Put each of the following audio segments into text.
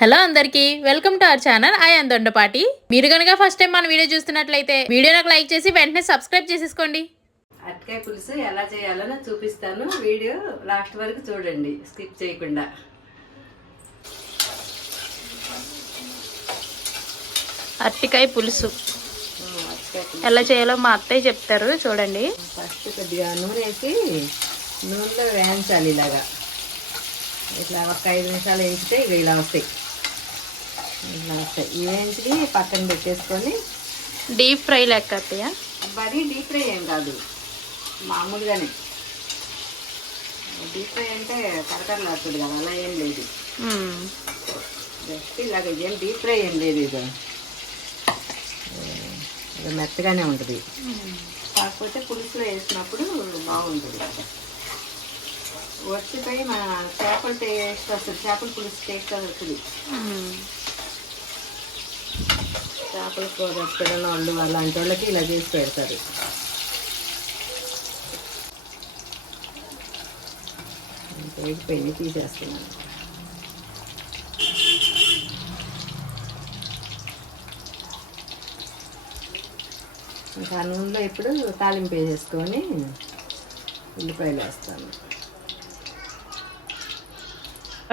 Hello అందరికీ welcome to our channel I am Dondapati. మీరు కనుక ఫస్ట్ టైం మన వీడియో చూస్తున్నట్లయితే వీడియోకి లైక్ చేసి వెంటనే సబ్స్క్రైబ్ చేసేసుకోండి. అరటికాయ పులుసు ఎలా చేయాలో చూపిస్తాను. వీడియో లాస్ట్ వరకు చూడండి, స్కిప్ చేయకుండా. అరటికాయ పులుసు ఎలా చేయాలో మా అత్తయ్య చెప్తారు, చూడండి. ఫస్ట్ కొద్దిగా నూనె వేసి నూనెలో వేయించాలి. ఇట్లా ఒక 5 నిమిషాలు వేయించితే ఇక ఇలా వస్తాయి. ఈ వేయించి పక్కన పెట్టేసుకొని డీప్ ఫ్రై లెక్క అత్తయ్య. మరీ డీప్ ఫ్రై ఏం కాదు, మామూలుగానే. డీప్ ఫ్రై అంటే కరకరలాడుతుంది కదా, అలా ఏం లేదు. జస్ట్ ఇలాగ ఏం డీప్ ఫ్రై ఏం లేదు. ఇది మెత్తగానే ఉంటుంది, కాకపోతే పులుసులో వేసినప్పుడు బాగుంటుంది. వచ్చిపోయి మన చేపల టేస్ట్ వస్తుంది, చేపల పులుసు టేస్ట్ వస్తుంది. చేపల కూర పెట్టిన వాళ్ళు అలాంటి వాళ్ళకి ఇలా చేసి పెడతారు. వేగిపోయి తీసేస్తున్నాను. ఇంకా నూనెలో ఇప్పుడు తాలింపు వేసేసుకొని ఉల్లిపాయలు వేస్తాను.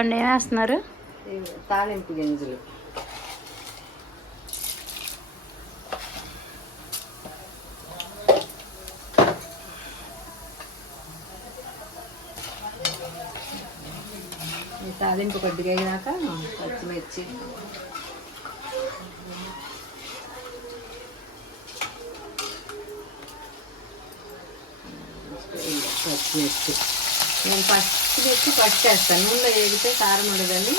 ఏం వేస్తున్నారు? తాలింపు గింజలు. తాలింపు కొద్దిగా అయినాక పచ్చిమిర్చి, నేను పచ్చిమిర్చి ఫస్ట్ వేస్తాను. నూనెలో వేగితే కారం ఉండదని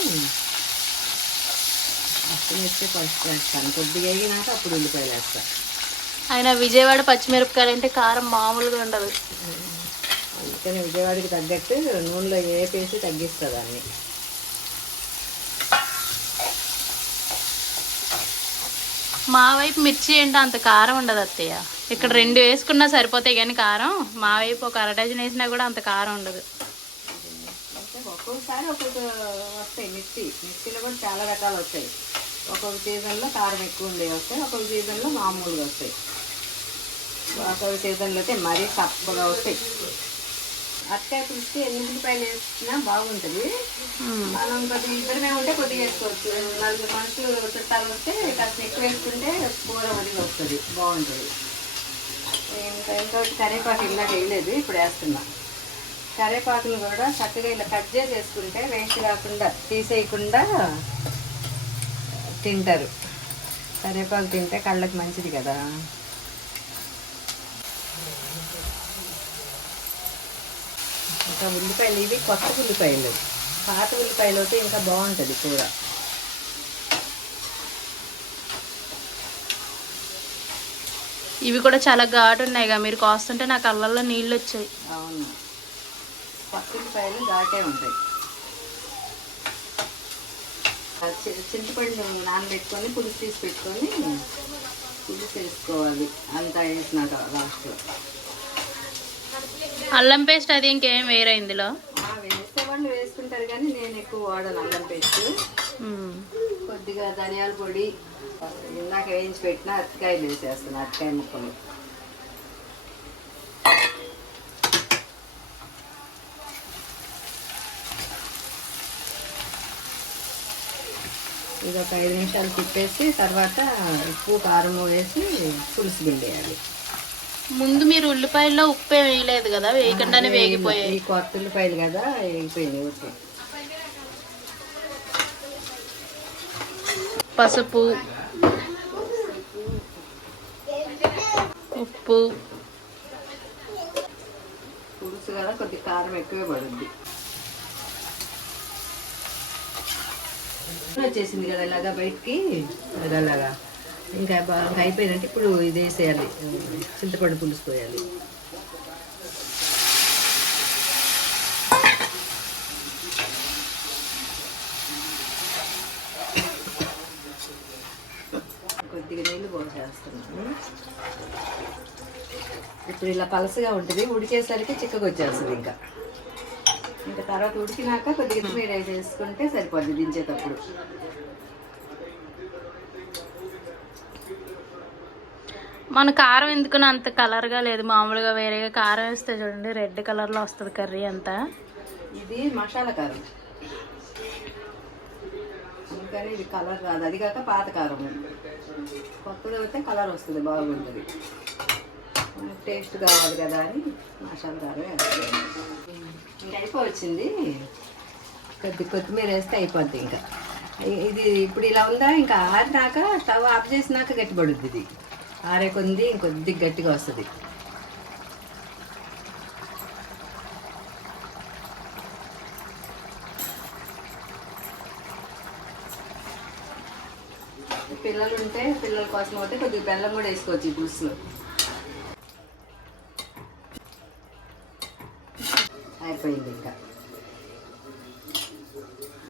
పచ్చిమిర్చి ఫస్ట్ వేస్తాను. కొద్దిగా వేగినాక అప్పుడు ఉల్లిపాయలు వేస్తాను. ఆయన విజయవాడ పచ్చిమిరపకాయలు అంటే కారం మామూలుగా ఉండదు, అందుకని విజయవాడకి తగ్గట్టు నూనెలో వేపేసి తగ్గిస్తుంది అన్ని. మా వైపు మిర్చి ఏంటో అంత కారం ఉండదు అత్తయ్య. ఇక్కడ 2 వేసుకున్నా సరిపోతాయి, కానీ కారం మా వైపు ఒక 1/2 డజన్ వేసినా కూడా అంత కారం ఉండదు. ఒక్కొక్కసారి ఒక్కొక్క వస్తాయి. మిర్చిలో కూడా చాలా రకాలు వస్తాయి. ఒక్కొక్క సీజన్లో కారం ఎక్కువ ఉండేవి వస్తాయి, ఒక్కొక్క సీజన్లో మామూలుగా వస్తాయి, ఒక్కొక్క సీజన్లో అయితే మరీ తక్కువగా వస్తాయి. అరటికాయ పులుసుకి 8 ఉల్లిపాయలు వేసినా బాగుంటుంది. మనం కొద్దిగా ఇద్దరమే ఉంటే కొద్దిగా వేసుకోవచ్చు. 4 మనుషులు చుట్టాలు వస్తే కాస్త ఎక్కువ వేసుకుంటే కూర వదిలి వస్తుంది, బాగుంటుంది. ఇంకా కరివేపాకు ఇలా వేయలేదు, ఇప్పుడు వేస్తున్నా. కరివేపాకులు కూడా చక్కగా ఇలా కట్ చేసి వేసుకుంటే వేస్ట్ కాకుండా తీసేయకుండా తింటారు. కరివేపాకు తింటే కళ్ళకి మంచిది కదా. ఇంకా ఉల్లిపాయలు ఇవి కొత్త ఉల్లిపాయలు, పాత ఉల్లిపాయలు అయితే ఇంకా బాగుంటుంది కూర. ఇవి కూడా చాలా ఘాటు ఉన్నాయిగా, మీరు కోస్తుంటే నా కళ్ళల్లో నీళ్ళు వచ్చాయి. అవును, కొత్త ఉల్లిపాయలు ఘాటే ఉంటాయి. చింతపండు నానబెట్టుకొని పులుసు తీసి పెట్టుకొని పులుసు వేసుకోవాలి. అంతా వేసినాక లాస్ట్లో అల్లం పేస్ట్ అది ఇంకేం వేరే ఇందులో వేసే వాళ్ళు వేసుకుంటారు, కానీ నేను ఎక్కువ వాడను అల్లం పేస్ట్. కొద్దిగా ధనియాల పొడి, ఇందాక వేయించి పెట్టిన అరటికాయలు వేసేస్తాను, అరటికాయ ముక్కలు. ఇది ఒక 5 నిమిషాలు తిప్పేసి తర్వాత ఉప్పు కారం వేసి పులుసు పిండేయాలి. ముందు మీరు ఉల్లిపాయల్లో ఉప్పు ఏం వేయలేదు కదా, వేయకుండానే వేగిపోయాయి. కొత్త ఉల్లిపాయలు కదా, వేగిపోయినాయి. ఉప్పు, పసుపు, ఉప్పు, పులుసు కదా కొద్ది కారం ఎక్కువే పడుద్ది. వచ్చేసింది కదా ఇలాగా బయటికి, అలాగా ఇంకా బాగా అయిపోయినట్టు. ఇప్పుడు ఇది వేసేయాలి, చింతపండు పులుసు పోయాలి. కొద్దిగా నీళ్ళు పోసేస్తున్నాను. ఇప్పుడు ఇలా పలసగా ఉంటుంది, ఉడికేసరికి చిక్కగా వచ్చేస్తుంది. ఇంకా తర్వాత ఉడికినాక కొద్దిగా కొత్తిమీర వేసుకుంటే సరిపోద్ది దించేటప్పుడు. మన కారం ఎందుకుని అంత కలర్గా లేదు, మామూలుగా వేరేగా కారం వేస్తే చూడండి రెడ్ కలర్లో వస్తుంది కర్రీ అంతా. ఇది మసాలా కారం, అందుకని ఇది కలర్ రాదు. అది కాక పాత కారం, కొత్తది అయితే కలర్ వస్తుంది, బాగుంటుంది. మనకు టేస్ట్ కావాలి కదా అని మసాలా కారం వేస్తాం. ఇంకా అయిపోవచ్చింది, కొత్తిమీర వేస్తే అయిపోద్ది. ఇంకా ఇది ఇప్పుడు ఇలా ఉందా, ఇంకా ఆరినాక స్టవ్ ఆఫ్ చేసినాక గట్టిపడుద్ది. ఇది ఆరే కొంది ఇంకొద్దిగా గట్టిగా వస్తుంది. పిల్లలు ఉంటే పిల్లల కోసం అయితే కొద్దిగా బెల్లం కూడా వేసుకోవచ్చు ఈ పులుసులో. అయిపోయింది ఇంకా.